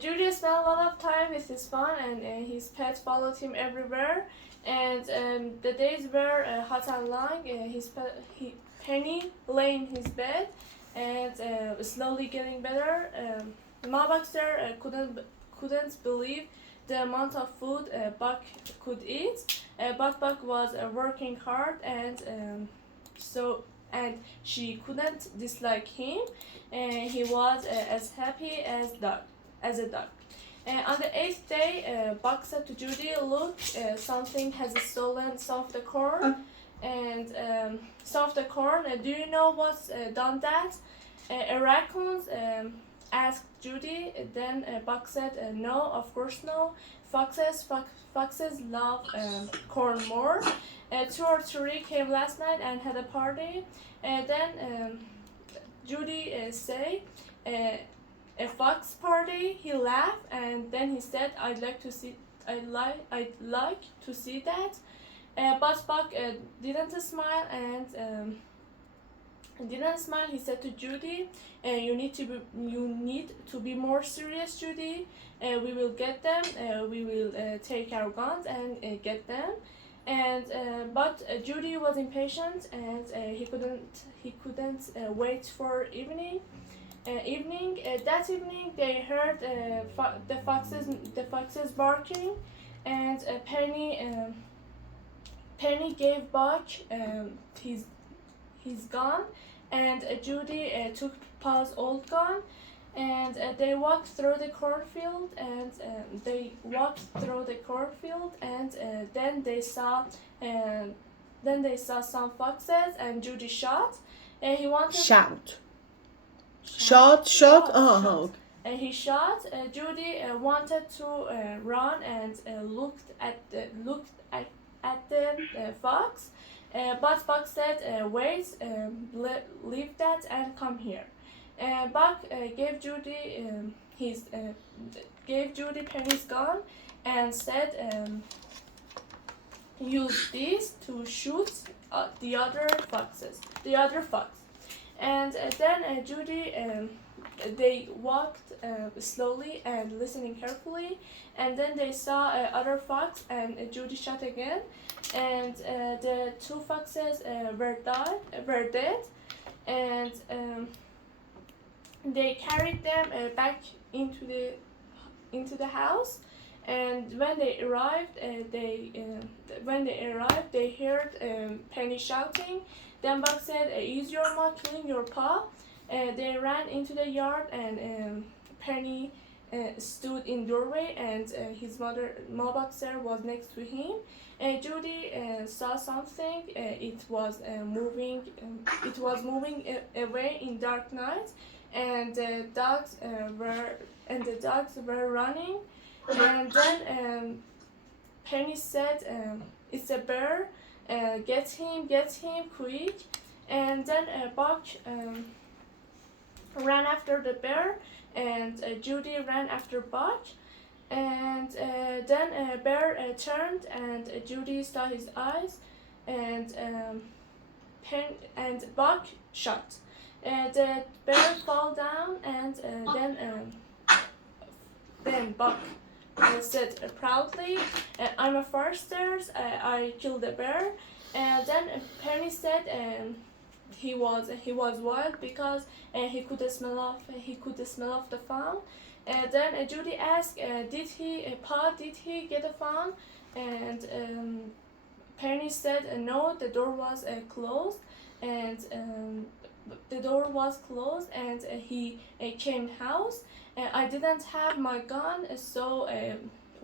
Judy spent a lot of time with his phone, and his pet followed him everywhere. And the days were hot and long. Penny lay in his bed and slowly getting better. Malboxer couldn't believe the amount of food Buck could eat, but Buck was working hard, and she couldn't dislike him. He was as happy as a dog. On the eighth day, Buck said to Judy, "Look, something has stolen some of the corn." And some of the corn. Do you know what's done that? A raccoon asked Judy. Then Buck said, "No, of course no. Foxes love corn more. 2 or 3 came last night and had a party." Then Judy said, "A fox party." He laughed, and then he said, "I'd like to see that." But Buck didn't smile, He said to Judy, "You need to be more serious, Judy. We will get them. We will take our guns and get them." But Judy was impatient, and he couldn't wait for evening. That evening, they heard the foxes barking, and Penny gave Buck his gun, and Judy took Pa's old gun, and they walked through the cornfield, and then they saw some foxes, and Judy shot. He wanted shot. Oh. And he shot. Judy wanted to run and looked at the fox, but Buck said, "Wait, leave that and come here." Buck gave Judy Penny's gun and said, "Use this to shoot the other fox." And then Judy. They walked slowly and listening carefully, and then they saw other fox, and Judy shot again, and the 2 foxes were dead, and they carried them back into the house. And when they arrived, they heard Penny shouting. Then Buck said, "Is your mom killing your pa?" They ran into the yard, and Penny stood in doorway, and his mother, Malboxer, was next to him. Judy saw something. It was moving away in dark night, and the dogs were running. And then Penny said, "It's a bear. Get him, quick!" And then Buck ran after the bear, and Judy ran after Buck. And then bear turned, and Judy saw his eyes, and Buck shot. The bear fell down, and then Buck said proudly, "I'm a forester. I killed the bear." And then Penny said, he was wild because he could smell of the fawn. Then Judy asked, "Did he get a fawn?" And Penny said, "No, the door was closed, and he came house. I didn't have my gun, so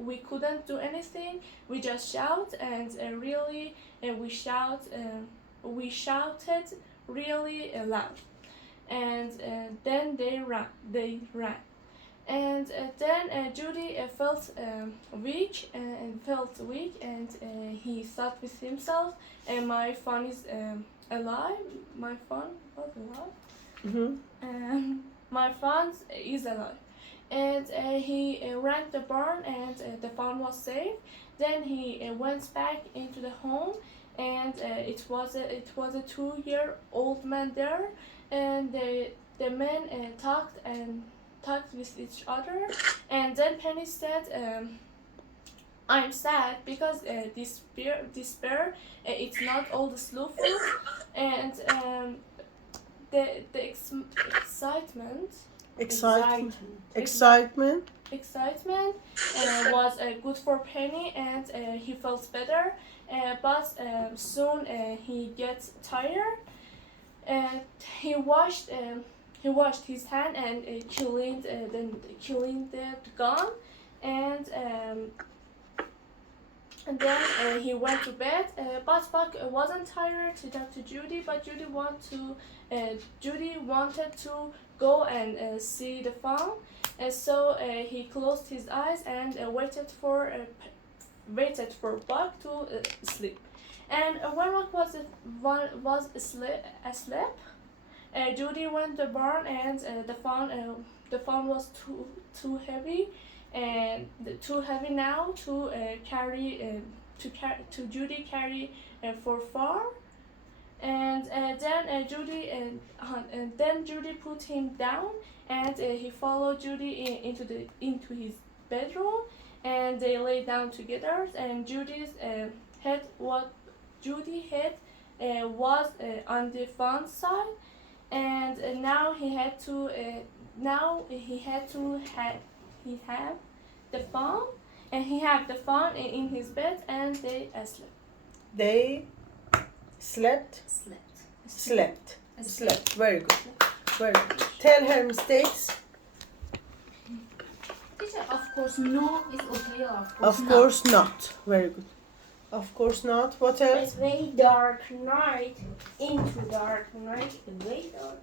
we couldn't do anything. We just shout, and we shouted really loud, and then they ran. And then Judy felt weak, and he thought with himself, "My fawn is alive. My fawn was alive. My fawn is alive." And he ran the barn, and the fawn was safe. Then he went back into the home, and it was a 2-year-old man there, and the man talked, and talked with each other, and then Penny said, "I'm sad because despair it's not all the slothful, and the excitement was good for Penny, and he felt better. But soon he gets tired. He washed his hand and cleaned the gun, and then he went to bed. But Buck wasn't tired to talk to Judy, but Judy wanted to go and see the farm. So he closed his eyes and waited for Buck to sleep. And when Buck was asleep, Judy went to the barn, and the farm was too heavy, and too heavy now to Judy carry for far. And then Judy put him down, and he followed Judy into his bedroom, and they lay down together. And Judy's head was on the front side, and now he have the phone, and he had the phone in his bed, and they slept. They slept. Very good. Very good. Tell her mistakes. Teacher, of course, no is okay. Of course not. Very good. Of course not. What else? It's very dark night. Into dark night. Very dark.